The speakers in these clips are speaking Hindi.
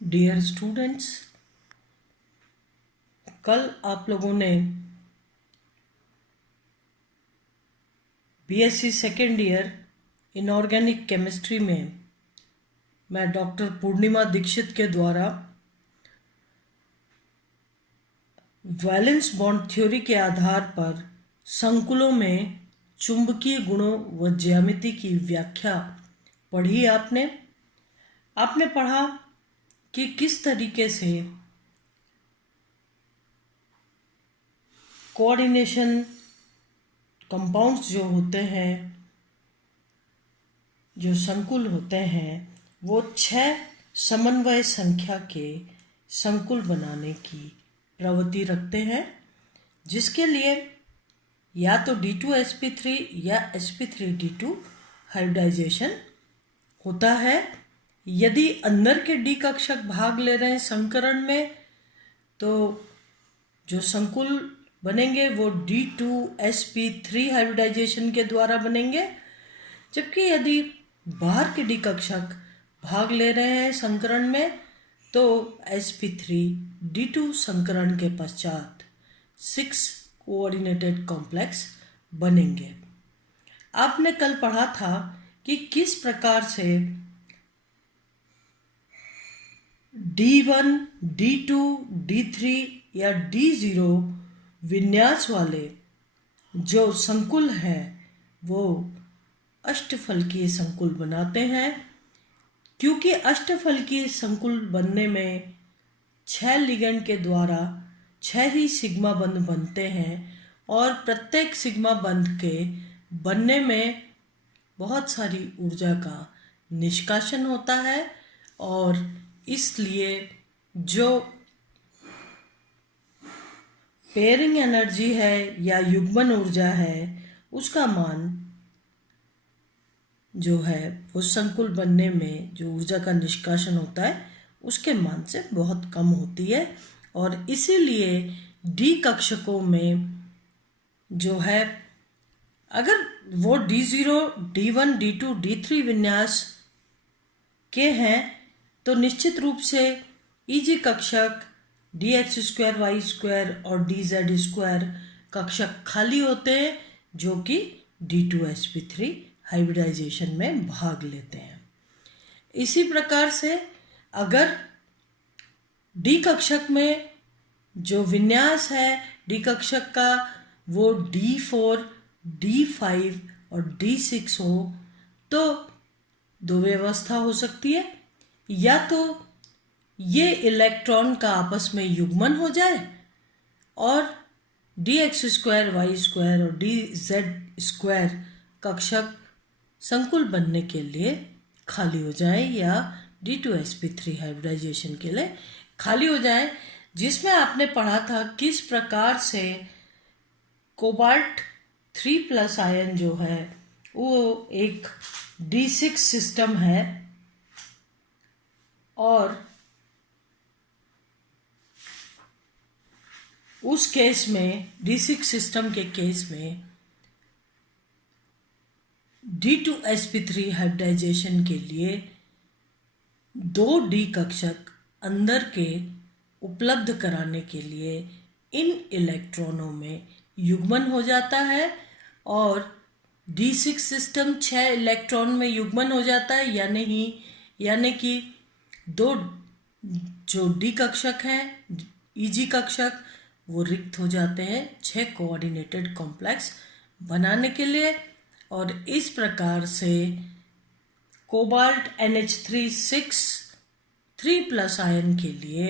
डियर स्टूडेंट्स, कल आप लोगों ने BSc second year inorganic chemistry में मैं डॉक्टर पूर्णिमा दीक्षित के द्वारा वैलेंस बॉन्ड थ्योरी के आधार पर संकुलों में चुंबकीय गुणों व ज्यामिति की व्याख्या पढ़ी। आपने पढ़ा कि किस तरीके से कोऑर्डिनेशन कंपाउंड्स जो होते हैं, जो संकुल होते हैं, वो 6 समन्वय संख्या के संकुल बनाने की प्रवृत्ति रखते हैं, जिसके लिए या तो D2sp3 या sp3D2 हाइब्रिडाइजेशन होता है। यदि अंदर के डी कक्षक भाग ले रहे हैं संकरण में, तो जो संकुल बनेंगे वो D2sp3 हाइब्रिडाइजेशन के द्वारा बनेंगे। जबकि यदि बाहर के डी कक्षक भाग ले रहे हैं संकरण में, तो sp3D2 संकरण के पश्चात 6 कोऑर्डिनेटेड कॉम्प्लेक्स बनेंगे। आपने कल पढ़ा था कि किस प्रकार से D1, D2, D3 या D0 विन्यास वाले जो संकुल हैं वो अष्टफलकीय संकुल बनाते हैं। क्योंकि अष्टफलकीय संकुल बनने में 6 लिगेंड के द्वारा 6 ही सिग्मा बंध बनते हैं और प्रत्येक सिग्मा बंध के बनने में बहुत सारी ऊर्जा का निष्कासन होता है, और इसलिए जो पेयरिंग एनर्जी है या युग्मन ऊर्जा है, उसका मान जो है वो संकुल बनने में जो ऊर्जा का निष्कासन होता है उसके मान से बहुत कम होती है। और इसीलिए डी कक्षकों में जो है, अगर वो D0, D1, D2, D3 विन्यास के हैं, तो निश्चित रूप से EG कक्षक dx2y2 और dz2 कक्षक खाली होते हैं, जो कि D2sp3 हाइब्रिडाइजेशन में भाग लेते हैं। इसी प्रकार से अगर डी कक्षक में जो विन्यास है डी कक्षक का वो D4, D5 और D6 हो, तो दो व्यवस्था हो सकती है। या तो ये इलेक्ट्रॉन का आपस में युग्मन हो जाए और dx2y2 और dz2 कक्षक संकुल बनने के लिए खाली हो जाए, या D2sp3 हाइब्रिडाइजेशन के लिए खाली हो जाए, जिसमें आपने पढ़ा था किस प्रकार से कोबाल्ट 3+ आयन जो है वो एक D6 सिस्टम है, और उस केस में D6 सिस्टम के केस में D2sp3 हाइब्रिडाइजेशन के लिए 2 डी कक्षक अंदर के उपलब्ध कराने के लिए इन इलेक्ट्रॉनों में युग्मन हो जाता है, और D6 सिस्टम 6 इलेक्ट्रॉन में युग्मन हो जाता है, यानी कि 2 जो डी कक्षक हैं EG कक्षक वो रिक्त हो जाते हैं 6 कोऑर्डिनेटेड कॉम्प्लेक्स बनाने के लिए। और इस प्रकार से कोबाल्ट NH3 3+ आयन के लिए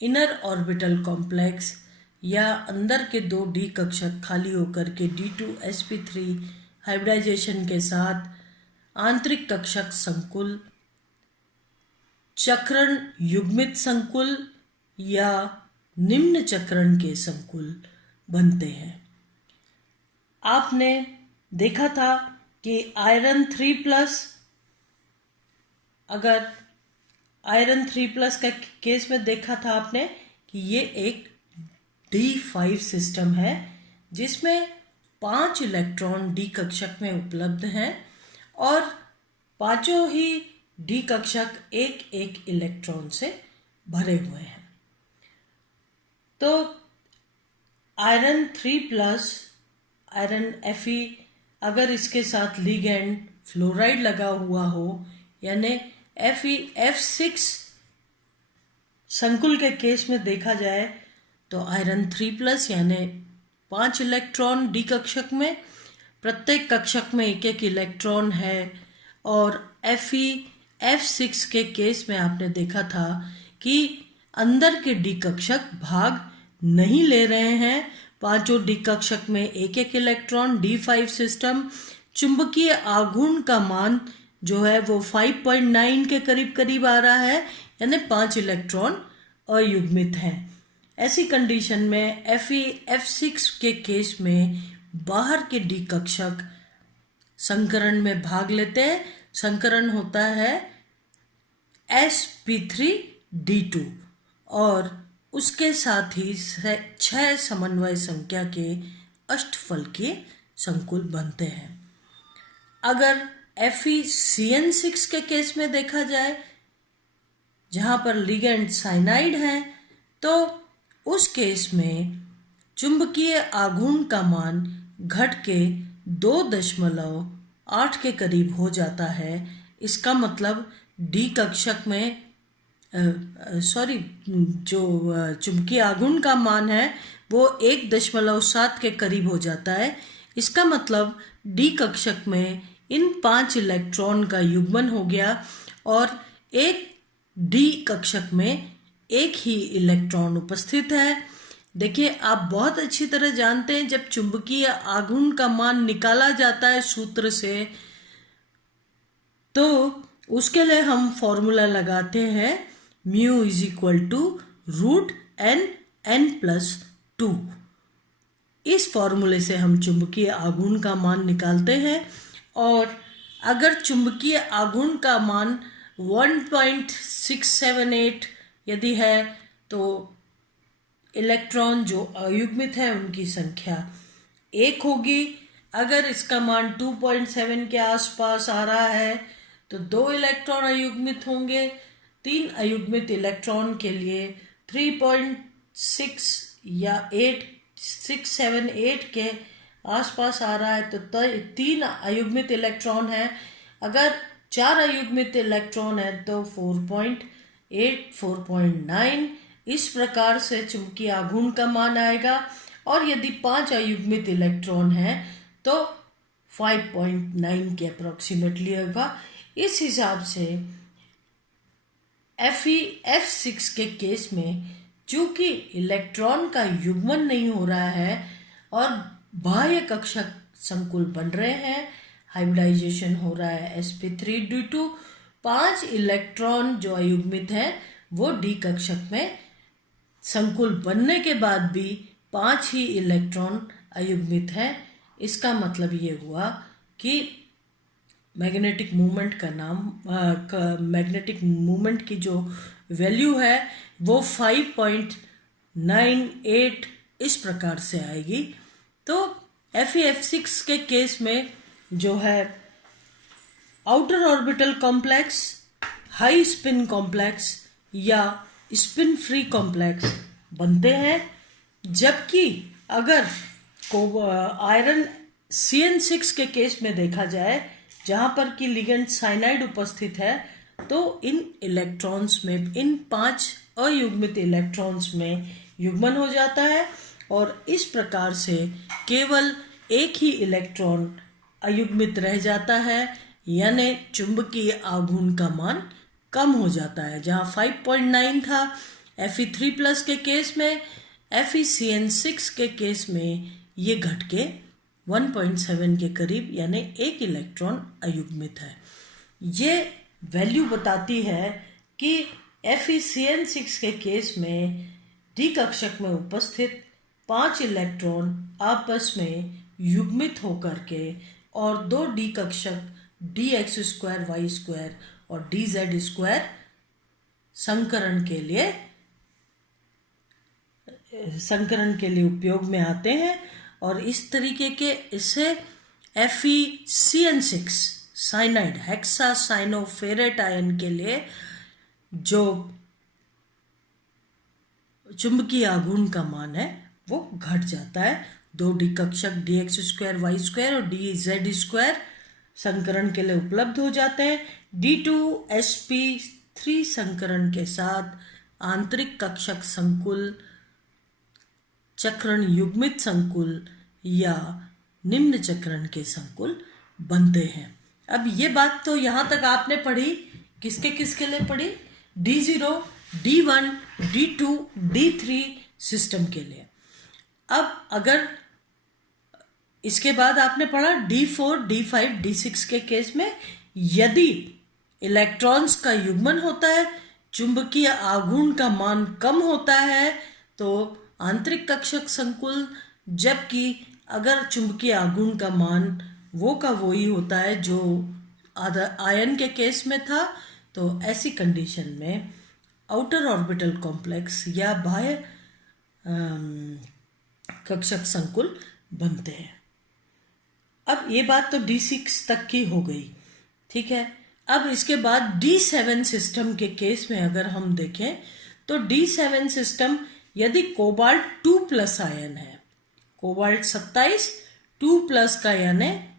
इनर ऑर्बिटल कॉम्प्लेक्स या अंदर के 2 डी कक्षक खाली होकर के D2sp3 हाइब्रिडाइजेशन के साथ आंतरिक कक्षक संकुल, चक्रण युग्मित संकुल या निम्न चक्रण के संकुल बनते हैं। आपने देखा था कि आयरन 3+, अगर आयरन 3+ का केस में देखा था आपने कि ये एक D5 सिस्टम है, जिसमें 5 इलेक्ट्रॉन डी कक्षक में उपलब्ध हैं और पांचों ही डी कक्षक एक एक इलेक्ट्रॉन से भरे हुए हैं। तो आयरन 3+, आयरन Fe, अगर इसके साथ लिगेंड फ्लोराइड लगा हुआ हो, यानी Fe F6 संकुल के केस में देखा जाए तो आयरन 3+ यानी 5 इलेक्ट्रॉन डी कक्षक में, प्रत्येक कक्षक में एक एक इलेक्ट्रॉन है। और Fe F6 के केस में आपने देखा था कि अंदर के डी कक्षक भाग नहीं ले रहे हैं। पांचों डी कक्षक में एक एक इलेक्ट्रॉन। D5 सिस्टम, चुंबकीय आघूर्ण का मान जो है वो 5.9 के करीब करीब आ रहा है, यानी 5 इलेक्ट्रॉन अयुग्मित हैं। ऐसी कंडीशन में Fe F6 के केस में बाहर के डी कक्षक संकरण में भाग लेते हैं। संकरण होता है sp3d2 और उसके साथ ही 6 समन्वय संख्या के अष्टफल के संकुल बनते हैं। अगर FeCN6 के केस में देखा जाए, जहां पर लिगेंड साइनाइड है, तो उस केस में चुंबकीय आघूर्ण का मान घट के 2.8 के करीब हो जाता है। इसका मतलब डी कक्षक में जो चुंबकीय आघूर्ण का मान है वो 1.7 के करीब हो जाता है। इसका मतलब डी कक्षक में इन 5 इलेक्ट्रॉन का युग्मन हो गया और एक डी कक्षक में एक ही इलेक्ट्रॉन उपस्थित है। देखिए, आप बहुत अच्छी तरह जानते हैं जब चुंबकीय आघूर्ण का मान निकाला जाता है सूत्र से, तो उसके लिए हम फॉर्मूला लगाते हैं μ=√n+2। इस फॉर्मूले से हम चुंबकीय आघूर्ण का मान निकालते हैं और अगर चुंबकीय आघूर्ण का मान 1.678 यदि है तो इलेक्ट्रॉन जो अयुग्मित है उनकी संख्या 1 होगी। अगर इसका मान 2.7 के आसपास आ रहा है तो 2 इलेक्ट्रॉन अयुग्मित होंगे। 3 अयुग्मित इलेक्ट्रॉन के लिए 3.6 या 678 के आसपास आ रहा है तो 3 अयुग्मित इलेक्ट्रॉन है। अगर 4 अयुग्मित इलेक्ट्रॉन है तो 4.8, 4.9 इस प्रकार से चुंबकीय आघूर्ण का मान आएगा। और यदि 5 अयुग्मित इलेक्ट्रॉन है तो 5.9 के अप्रोक्सीमेटली होगा। इस हिसाब से Fe F6 के केस में चूंकि इलेक्ट्रॉन का युग्मन नहीं हो रहा है और बाह्य कक्षक संकुल बन रहे हैं, हाइब्रिडाइजेशन हो रहा है sp3d2, 5 इलेक्ट्रॉन जो अयुग्मित है वो डी कक्षक में संकुल बनने के बाद भी 5 ही इलेक्ट्रॉन अयुग्मित है। इसका मतलब ये हुआ कि मैग्नेटिक मूवमेंट की जो वैल्यू है वो 5.98 इस प्रकार से आएगी। तो Fe F6 के केस में जो है outer orbital complex, high spin complex या स्पिन फ्री कॉम्प्लेक्स बनते हैं। जबकि अगर आयरन CN6 के केस में देखा जाए, जहां पर कि लिगेंड साइनाइड उपस्थित है, तो इन इलेक्ट्रॉन्स में, इन 5 अयुग्मित इलेक्ट्रॉन्स में युग्मन हो जाता है और इस प्रकार से केवल एक ही इलेक्ट्रॉन अयुग्मित रह जाता है, यानी चुंबकीय आघूर्ण का मान कम हो जाता है। जहां 5.9 था Fe3+ के केस में, FeCN6 के केस में ये घट के 1.7 के करीब यानी 1 इलेक्ट्रॉन अयुग्मित है। ये वैल्यू बताती है कि FeCN6 के केस में डी कक्षक में उपस्थित 5 इलेक्ट्रॉन आपस में युग्मित होकर के और 2 डी कक्षक dx² y² और dz² संकरण के लिए उपयोग में आते हैं। और इस तरीके के इससे FeCN6 साइनाइड हेक्सासाइनोफेरेट आयन के लिए जो चुंबकीय आघूर्ण का मान है वो घट जाता है। 2d कक्षक dx² y² और dz² संकरण के लिए उपलब्ध हो जाते हैं। d2sp3 संकरण के साथ आंतरिक कक्षक संकुल, चक्रण युग्मित संकुल या निम्न चक्रण के संकुल बनते हैं। अब ये बात तो यहाँ तक आपने पढ़ी, किसके किसके लिए पढ़ी? D0, D1, D2, D3 system के लिए। अब अगर इसके बाद आपने पढ़ा D4, D5, D6 के केस में यदि इलेक्ट्रॉन्स का युग्मन होता है, चुंबकीय आघूर्ण का मान कम होता है तो आंतरिक कक्षक संकुल, जबकि अगर चुंबकीय आघूर्ण का मान वो का वो ही होता है जो आयन के केस में था, तो ऐसी कंडीशन में आउटर ऑर्बिटल कॉम्प्लेक्स या बाह्य कक्षक संकुल बनते हैं। अब ये बात तो D6 तक की हो गई, ठीक है। अब इसके बाद D7 सिस्टम के केस में अगर हम देखें तो D7 सिस्टम यदि कोबाल्ट 2+ आयन है, कोबाल्ट 27 2+ का यानी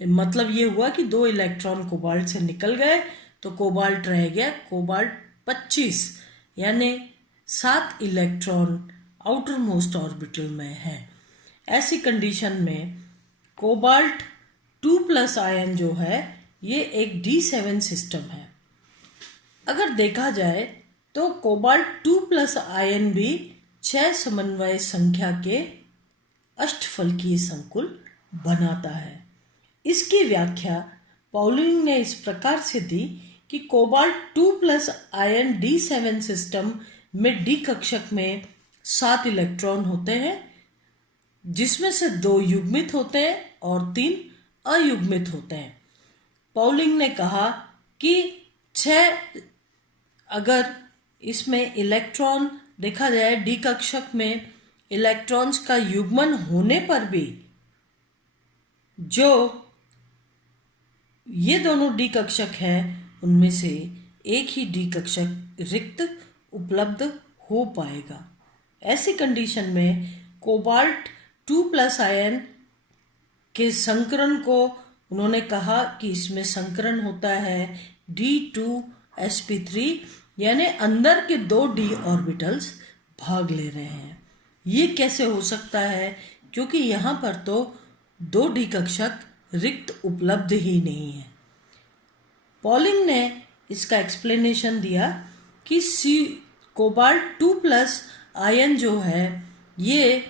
मतलब ये हुआ कि 2 इलेक्ट्रॉन कोबाल्ट से निकल गए तो कोबाल्ट रह गया कोबाल्ट 25, यानी 7 इलेक्ट्रॉन आउटर मोस्ट ऑर्बिटल में है। ऐसी कंडीशन में कोबाल्ट 2+ आयन जो है ये एक D7 सिस्टम है। अगर देखा जाए तो कोबाल्ट 2+ आयन भी 6 समन्वय संख्या के अष्टफलकीय संकुल बनाता है। इसकी व्याख्या पॉलिंग ने इस प्रकार से दी कि कोबाल्ट 2+ आयन D7 सिस्टम में D कक्षक में 7 इलेक्ट्रॉन होते हैं, जिसमें से 2 युग्मित होते हैं और 3 अयुग्मित होते हैं। पॉलिंग ने कहा कि 6 अगर इसमें इलेक्ट्रॉन देखा जाए D कक्षक में इलेक्ट्रॉन्स का युग्मन होने पर भी जो ये दोनों D कक्षक हैं उनमें से एक ही D कक्षक रिक्त उपलब्ध हो पाएगा। ऐसी कंडीशन में कोबाल्ट 2+ आयन के संकरण को उन्होंने कहा कि इसमें संकरण होता है D2sp3, यानी अंदर के 2 D ऑर्बिटल्स भाग ले रहे हैं। ये कैसे हो सकता है? क्योंकि यहाँ पर तो 2 D कक्षक रिक्त उपलब्ध ही नहीं है। पॉलिंग ने इसका एक्सप्लेनेशन दिया कि कोबाल्ट 2+ आयन जो है ये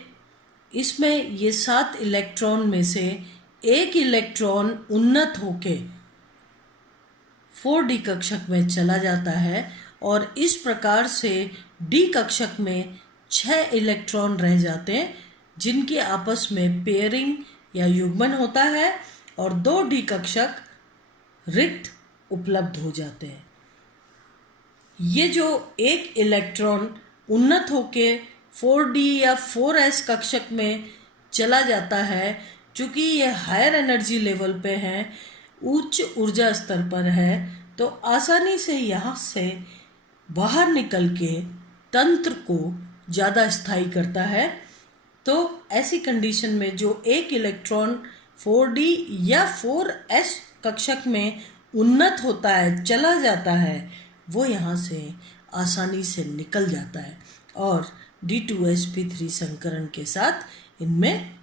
इसमें ये 7 इलेक्ट्रॉन में से एक इलेक्ट्रॉन उन्नत होके 4D कक्षक में चला जाता है और इस प्रकार से D कक्षक में 6 इलेक्ट्रॉन रह जाते हैं जिनकी आपस में पेयरिंग या युग्मन होता है और 2D कक्षक रिक्त उपलब्ध हो जाते हैं। ये जो एक इलेक्ट्रॉन उन्नत होके 4D या 4s कक्षक में चला जाता है, चूंकि ये हायर एनर्जी लेवल पे है, उच्च ऊर्जा स्तर पर है, तो आसानी से यहाँ से बाहर निकल के तंत्र को ज़्यादा स्थायी करता है। तो ऐसी कंडीशन में जो एक इलेक्ट्रॉन 4D या 4s कक्षक में उन्नत होता है, चला जाता है, वो यहाँ से आसानी से निकल जाता है और D2sp3 संकरण के साथ इनमें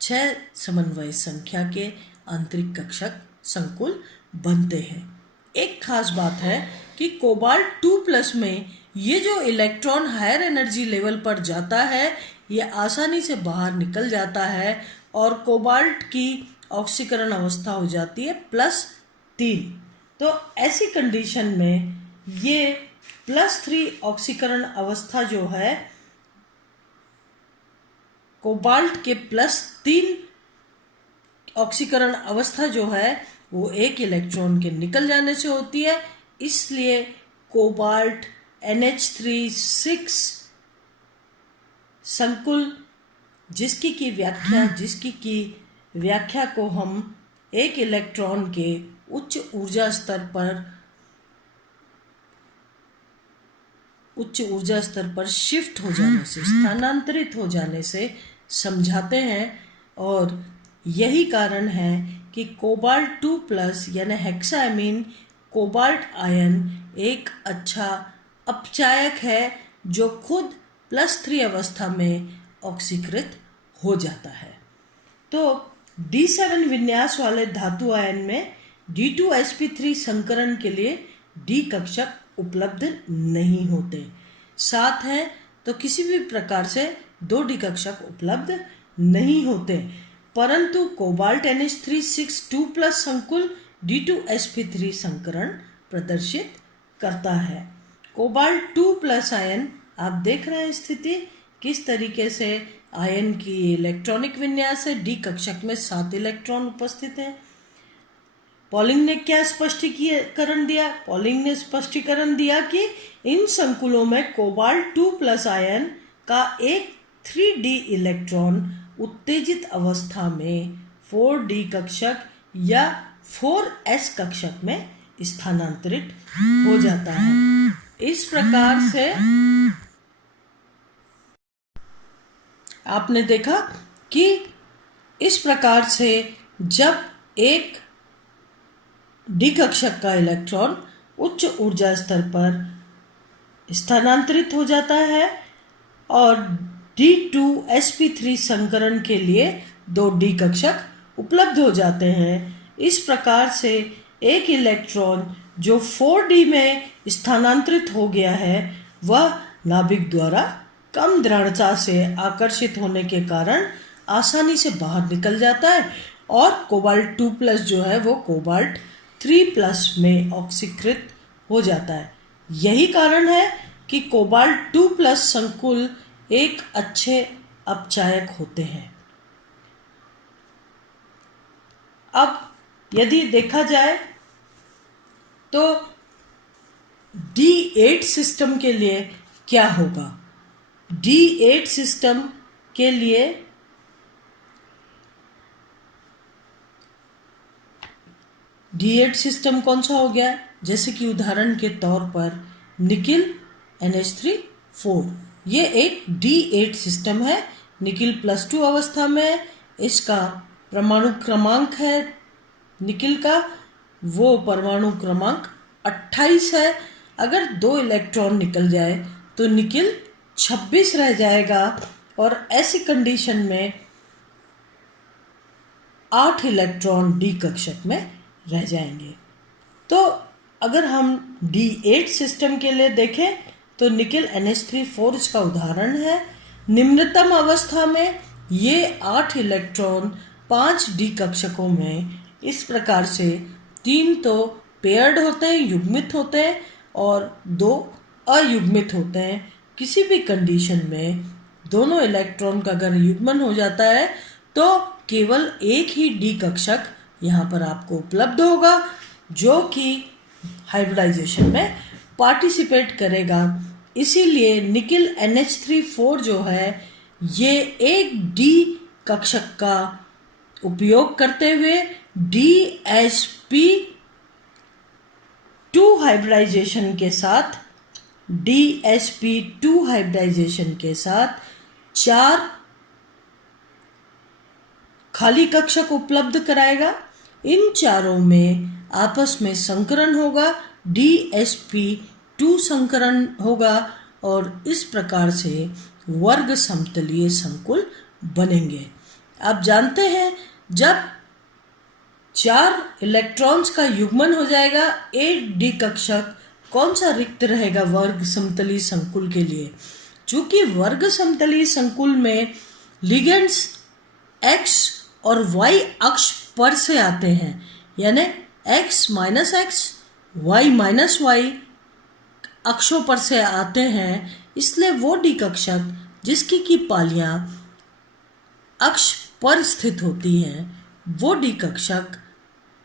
6 समन्वय संख्या के आंतरिक कक्षक संकुल बनते हैं। एक खास बात है कि कोबाल्ट 2+ में ये जो इलेक्ट्रॉन हायर एनर्जी लेवल पर जाता है ये आसानी से बाहर निकल जाता है और कोबाल्ट की ऑक्सीकरण अवस्था हो जाती है +3। तो ऐसी कंडीशन में ये +3 ऑक्सीकरण अवस्था जो है कोबाल्ट के +3 ऑक्सीकरण अवस्था जो है वो एक इलेक्ट्रॉन के निकल जाने से होती है। इसलिए कोबाल्ट NH3 संकुल जिसकी की व्याख्या को हम एक इलेक्ट्रॉन के उच्च ऊर्जा स्तर पर शिफ्ट हो जाने से, स्थानांतरित हो जाने से समझाते हैं। और यही कारण है कि कोबाल्ट 2+ यानी हेक्सामीन कोबाल्ट आयन एक अच्छा अपचायक है जो खुद +3 अवस्था में ऑक्सीकृत हो जाता है। तो D7 विन्यास वाले धातु आयन में D2sp3 संकरण के लिए D कक्षक उपलब्ध नहीं होते। 7 हैं तो किसी भी प्रकार से 2 D कक्षक उपलब्ध नहीं होते, परंतु कोबाल्ट NH3 6 2+ संकुल D2sp3 संकरण प्रदर्शित करता है। कोबाल्ट 2+ आयन आप देख रहे हैं स्थिति किस तरीके से आयन की इलेक्ट्रॉनिक विन्यास है। डी कक्षक में 7 इलेक्ट्रॉन उपस्थित हैं। पॉलिंग ने क्या स्पष्टीकरण दिया? पॉलिंग ने स्पष्टीकरण दिया कि इन संकुलों में कोबाल्ट 2+ आयन का एक 3D इलेक्ट्रॉन उत्तेजित अवस्था में 4D कक्षक या 4s कक्षक में स्थानांतरित हो जाता है। इस प्रकार से आपने देखा कि इस प्रकार से जब एक डी कक्षक का इलेक्ट्रॉन उच्च ऊर्जा स्तर पर स्थानांतरित हो जाता है और D2sp3 संकरण के लिए 2 डी कक्षक उपलब्ध हो जाते हैं। इस प्रकार से एक इलेक्ट्रॉन जो 4D में स्थानांतरित हो गया है वह नाभिक द्वारा कम दृढ़ता से आकर्षित होने के कारण आसानी से बाहर निकल जाता है और कोबाल्ट 2+ जो है वो कोबाल्ट 3+ में ऑक्सीकृत हो जाता है। यही कारण है कि कोबाल्ट 2+ संकुल एक अच्छे अपचायक होते हैं। अब यदि देखा जाए तो D8 सिस्टम के लिए क्या होगा? D8 सिस्टम के लिए D8 सिस्टम कौन सा हो गया? जैसे कि उदाहरण के तौर पर निकिल NH3 4, ये एक D8 सिस्टम है। निकिल +2 अवस्था में, इसका परमाणु क्रमांक है निकिल का, वो परमाणु क्रमांक 28 है। अगर 2 इलेक्ट्रॉन निकल जाए तो निकिल 26 रह जाएगा और ऐसी कंडीशन में 8 इलेक्ट्रॉन डी कक्षक में रह जाएंगे। तो अगर हम D8 सिस्टम के लिए देखें तो निकिल NH3 इसका उदाहरण है। निम्नतम अवस्था में ये 8 इलेक्ट्रॉन 5 डी कक्षकों में इस प्रकार से 3 तो पेयर्ड होते हैं, युग्मित होते हैं, और 2 अयुग्मित होते हैं। किसी भी कंडीशन में दोनों इलेक्ट्रॉन का अगर युग्मन हो जाता है तो केवल एक ही डी कक्षक यहाँ पर आपको उपलब्ध होगा जो कि हाइब्रिडाइजेशन में पार्टिसिपेट करेगा। इसीलिए निकिल NH3 जो है ये एक डी कक्षक का उपयोग करते हुए DsP2 हाइब्रिडाइजेशन के साथ 4 खाली कक्षक उपलब्ध कराएगा। इन चारों में आपस में संकरण होगा, DsP2 संकरण होगा और इस प्रकार से वर्ग समतलीय संकुल बनेंगे। आप जानते हैं जब 4 इलेक्ट्रॉन्स का युग्मन हो जाएगा, एक डी कक्षक कौन सा रिक्त रहेगा वर्ग समतलीय संकुल के लिए? चूंकि वर्ग समतलीय संकुल में लिगेंड्स x और y अक्ष पर से आते हैं, यानी x - x, y - y अक्षों पर से आते हैं। इसलिए वो डी कक्षक जिसकी की पालियां अक्ष पर स्थित होती हैं वो डी कक्षक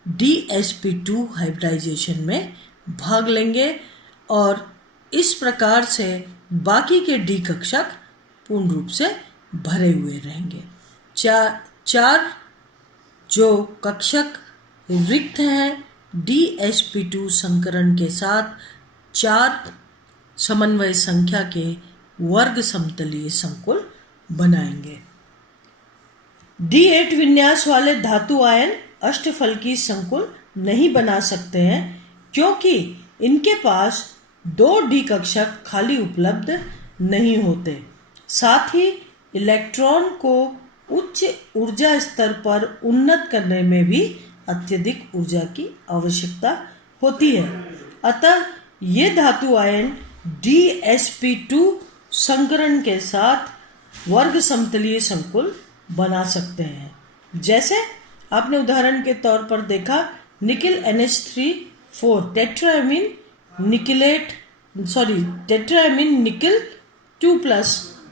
DsP2 हाइब्रिडाइजेशन में भाग लेंगे और इस प्रकार से बाकी के डी कक्षक पूर्ण रूप से भरे हुए रहेंगे। चार जो कक्षक रिक्त हैं DsP2 संकरण के साथ 4 समन्वय संख्या के वर्ग समतलीय संकुल बनाएंगे। D8 विन्यास वाले धातु आयन अष्टफलकीय संकुल नहीं बना सकते हैं क्योंकि इनके पास 2 D कक्षक खाली उपलब्ध नहीं होते। साथ ही इलेक्ट्रॉन को उच्च ऊर्जा स्तर पर उन्नत करने में भी अत्यधिक ऊर्जा की आवश्यकता होती है। अतः ये धातु आयन DsP2 संकरण के साथ वर्ग समतलीय संकुल बना सकते हैं। जैसे आपने उदाहरण के तौर पर देखा nickel NH3 tetraammine nickel 2+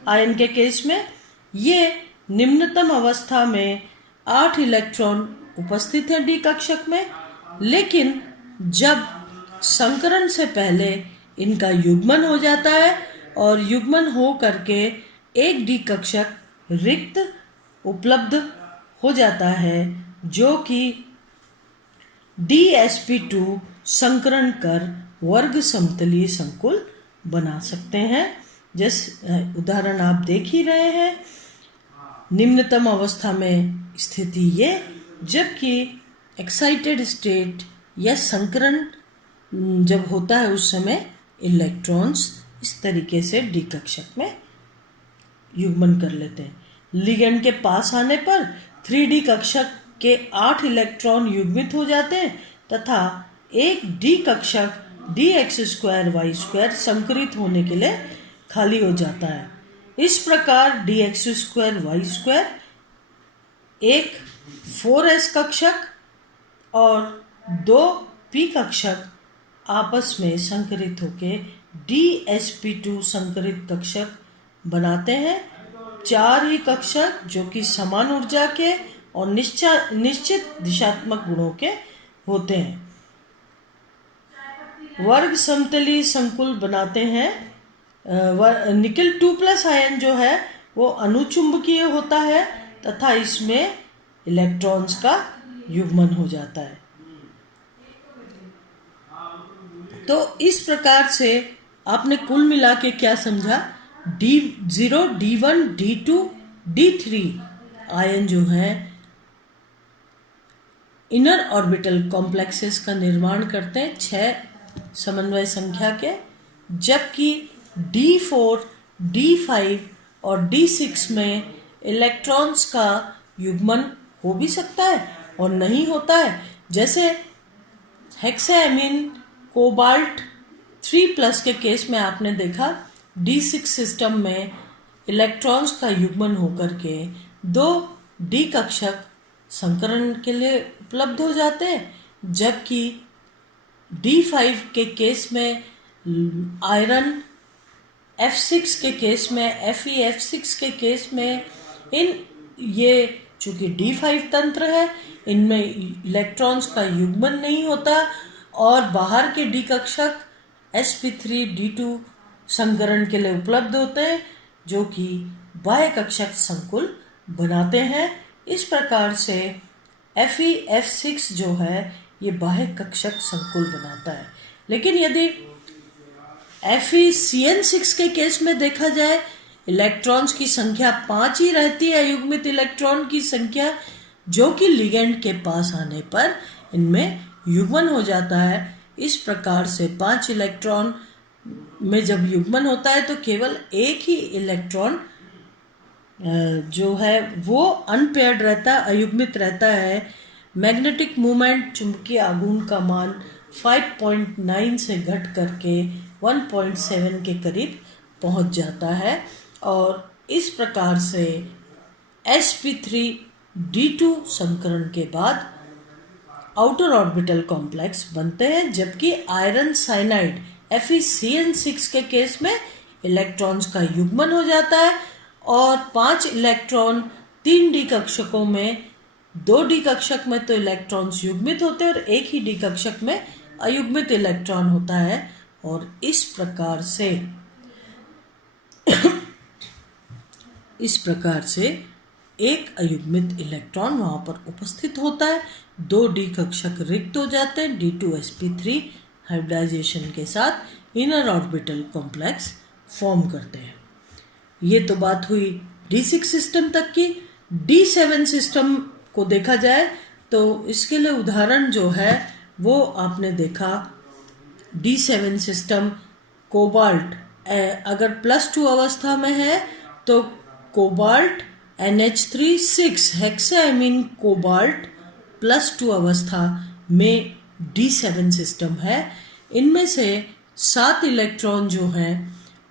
ion के केस में ये निम्नतम अवस्था में 8 इलेक्ट्रॉन उपस्थित हैं D कक्षक में, लेकिन जब संकरण से पहले इनका युग्मन हो जाता है और युग्मन हो करके एक D कक्षक रिक्त उपलब्ध हो जाता है जो कि DsP2 संकरण कर वर्ग समतलीय संकुल बना सकते हैं। जैसे उदाहरण आप देख ही रहे हैं, निम्नतम अवस्था में स्थिति ये, जबकि एक्साइटेड स्टेट या संकरण जब होता है उस समय इलेक्ट्रॉन्स इस तरीके से D कक्षक में युग्मन कर लेते हैं। लिगेंड के पास आने पर 3D कक्षक के 8 इलेक्ट्रॉन युग्मित हो जाते हैं तथा एक D कक्षक dx2y2 संकरित होने के लिए खाली हो जाता है। इस प्रकार dx2y2 एक 4s कक्षक और 2 p कक्षक आपस में संकरित होकर DsP2 संकरित कक्षक बनाते हैं। 4 ही कक्षक जो कि समान ऊर्जा के और निश्चित दिशात्मक गुणों के होते हैं वर्ग समतलीय संकुल बनाते हैं। निकिल 2+ आयन जो है वो अनुचुंबकीय होता है तथा इसमें इलेक्ट्रॉन्स का युग्मन हो जाता है। तो इस प्रकार से आपने कुल मिला के क्या समझा, D0, D1, D2, D3 ion जो है इनर ऑर्बिटल कॉम्प्लेक्सेस का निर्माण करते हैं 6 समन्वय संख्या के, जबकि D4, D5 और D6 में इलेक्ट्रॉन्स का युग्मन हो भी सकता है और नहीं होता है। जैसे हेक्साएमीन कोबाल्ट 3+ के केस में आपने देखा D6 सिस्टम में इलेक्ट्रॉन्स का युग्मन होकर के 2 D कक्षक संकरण के लिए उपलब्ध हो जाते हैं, जबकि D5 के केस में आयरन F6 के केस में Fe(F6) के केस में ये चूंकि D5 तंत्र है इनमें इलेक्ट्रॉन्स का युग्मन नहीं होता और बाहर के D कक्षक sp3 D2 संकरण के लिए उपलब्ध होते हैं जो कि बाह्य कक्षक संकुल बनाते हैं। इस प्रकार से Fe(F6) जो है ये बाह्य कक्षक संकुल बनाता है। लेकिन यदि FeCN6 के केस में देखा जाए इलेक्ट्रॉन्स की संख्या 5 ही रहती है, युग्मित इलेक्ट्रॉन की संख्या, जो कि लिगेंड के पास आने पर इनमें युग्मन हो जाता है। इस प्रकार से 5 इलेक्ट्रॉन में जब युग्मन होता है तो केवल एक ही इलेक्ट्रॉन जो है वो अनपेयर्ड रहता है, अयुग्मित रहता है। मैग्नेटिक मोमेंट चुंबकीय आघूर्ण का मान 5.9 से घट करके 1.7 के करीब पहुंच जाता है और इस प्रकार से sp3 D2 संकरण के बाद आउटर ऑर्बिटल कॉम्प्लेक्स बनते हैं, जबकि आयरन साइनाइड FeCN6 के केस में इलेक्ट्रॉन्स का युग्मन हो जाता है और 5 इलेक्ट्रॉन 3D कक्षकों में, 2D कक्षक में तो इलेक्ट्रॉन्स युग्मित होते हैं और एक ही D कक्षक में अयुग्मित इलेक्ट्रॉन होता है और इस प्रकार से एक अयुग्मित इलेक्ट्रॉन वहां पर उपस्थित होता है, 2d कक्षक रिक्त हो जाते हैं D2sp3 हाइब्रिडाइजेशन के साथ इनर ऑर्बिटल कॉम्प्लेक्स फॉर्म करते हैं। ये तो बात हुई D6 सिस्टम तक की। D7 सिस्टम को देखा जाए तो इसके लिए उदाहरण जो है वो आपने देखा D7 सिस्टम कोबाल्ट, अगर +2 अवस्था में है तो कोबाल्ट NH3 हेक्साएमीन कोबाल्ट +2 अवस्था में D7 सिस्टम है। इनमें से 7 इलेक्ट्रॉन जो हैं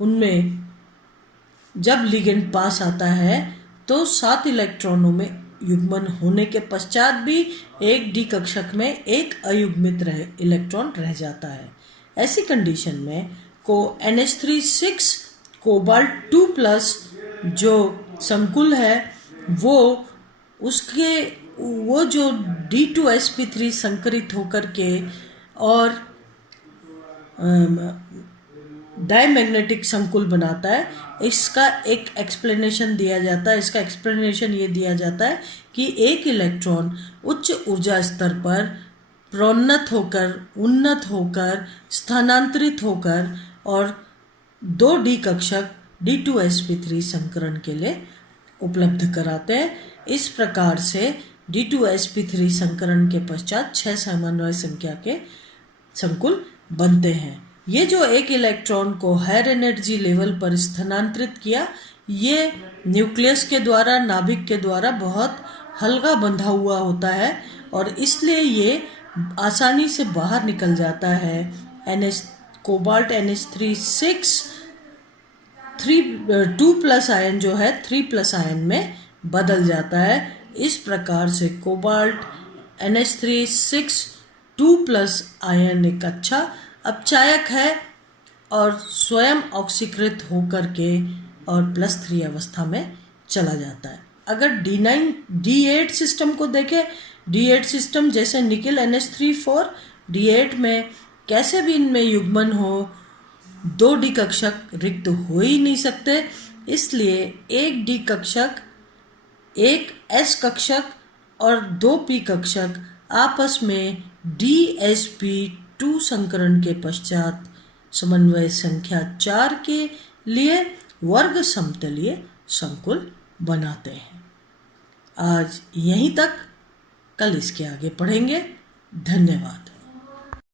उनमें जब लिगेंड पास आता है तो 7 इलेक्ट्रॉनों में युग्मन होने के पश्चात भी एक डी कक्षक में एक अयुग्मित इलेक्ट्रॉन रह जाता है। ऐसी कंडीशन में को NH3 कोबाल्ट 2+ जो संकुल है वो जो D2sp3 संकरित होकर के और डायमैग्नेटिक संकुल बनाता है। इसका एक एक्सप्लेनेशन दिया जाता है। इसका एक्सप्लेनेशन ये दिया जाता है कि एक इलेक्ट्रॉन उच्च ऊर्जा स्तर पर प्रोन्नत होकर, उन्नत होकर, स्थानांतरित होकर और 2d कक्षक D2sp3 संकरण के लिए उपलब्ध कराते हैं। इस प्रकार से D2sp3 संकरण के पश्चात 6 समन्वय संख्या के संकुल बनते हैं। ये जो एक इलेक्ट्रॉन को हायर एनर्जी लेवल पर स्थानांतरित किया, ये न्यूक्लियस के द्वारा, नाभिक के द्वारा बहुत हल्का बंधा हुआ होता है और इसलिए ये आसानी से बाहर निकल जाता है। कोबाल्ट NH3 2+ आयन जो है 3+ आयन में बदल जाता है। इस प्रकार से कोबाल्ट NH3 2+ आयन एक अच्छा अपचायक है और स्वयं ऑक्सीकृत होकर के और +3 अवस्था में चला जाता है। अगर D8 सिस्टम को देखें, D8 सिस्टम जैसे निकेल NH3 D8 में कैसे भी इनमें युग्मन हो, 2d कक्षक रिक्त हो ही नहीं सकते। इसलिए एक d कक्षक, एक s कक्षक और 2p कक्षक आपस में DsP2 संकरण के पश्चात समन्वय संख्या 4 के लिए वर्ग समतलीय संकुल बनाते हैं। आज यहीं तक, कल इसके आगे पढ़ेंगे। धन्यवाद।